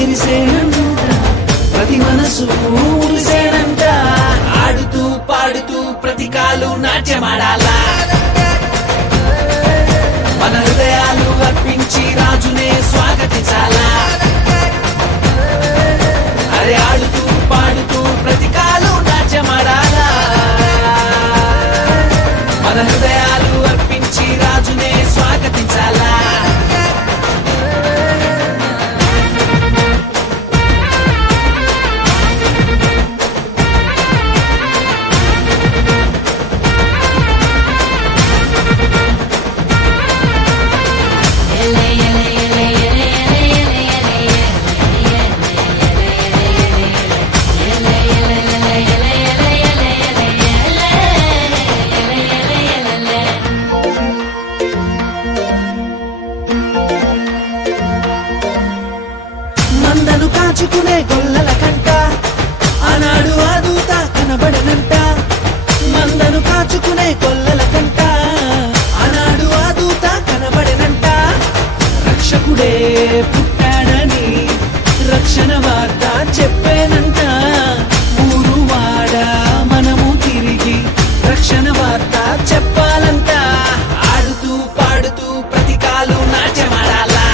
మెరిసేనంట, ప్రతి మనసు ఊరిసేనంట. ఆడుతూ పాడుతూ ప్రతి కాలు నాట్యమాడాలా, మన హృదయాలు అర్పించి రాజునే స్వాగతించాలా. అరే ఆడుతూ పాడుతూ ప్రతి కాలు నాట్యమాడాలా, మన హృదయాలు అర్పించి రాజునే స్వాగతించాలా. మందను కాచుకునే గొల్లల కంట ఆనాడు ఆ దూత కనబడనంట. మందను కాచుకునే గొల్లల కంట ఆనాడు ఆ దూత కనబడనంట. రక్షకుడే పుట్టాడని రక్షణ వార్త చెప్పేనంట. ఊరు వాడ మనము తిరిగి రక్షణ వార్త చెప్పాలంట. ఆడుతూ పాడుతూ ప్రతి కాలు నాట్యమాడాలా,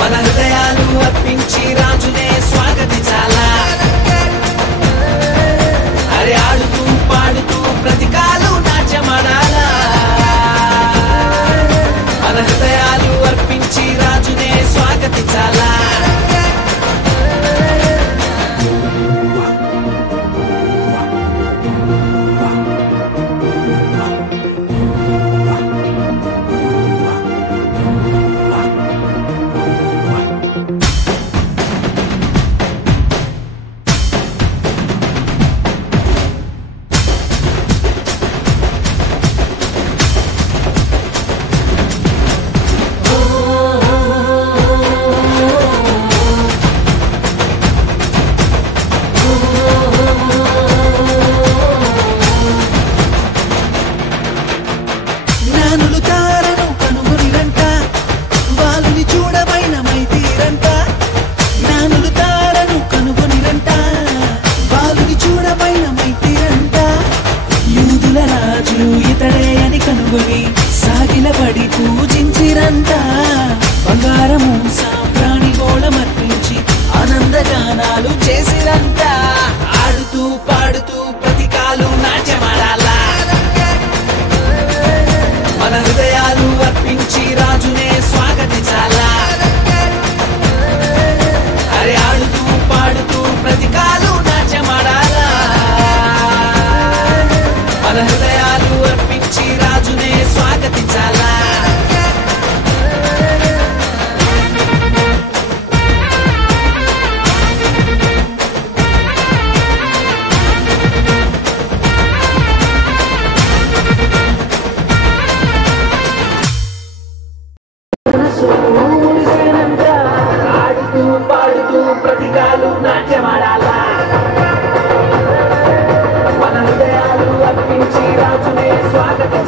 మన హృదయాలు అర్పించి రాజునే స్వాగతించాలా. అరే ఆడుతూ పాడుతూ ప్రతి కాలు నాట్యమాడాలా, మన హృదయాలు అర్పించి రాజునే స్వాగతించాలా. జ్ఞానులు తారను కనుగొనిరంట, బాలుని చూడమైన మైతీరంట. జ్ఞానులు తారను కనుగొనిరంట, బాలుని చూడమైన మైతీరంట. యూదుల రాజు ఇతడే అని కనుగొని సాగిలపడి పూజించిరంట. బంగారము సాంబ్రాణి గోళమర్పించి ఆనందగానాలు చేసిరంట. ఆడుతూ పాడుతూ ప్రతి కాలు నాట్యమాడాలా, మన హృదయాలు అర్పించి రాజునే స్వాగతించాలా. అరే ఆడుతూ పాడుతూ ప్రతి కాలు నాట్యమాడాలా, మన హృదయాలు అర్పించి రాజునే స్వాగతించాలా. ఆడుతూ పాడుతూ ప్రతి కాలు నాట్యమాడాలా, మన హృదయాలు అర్పించి రాజునే స్వాగతి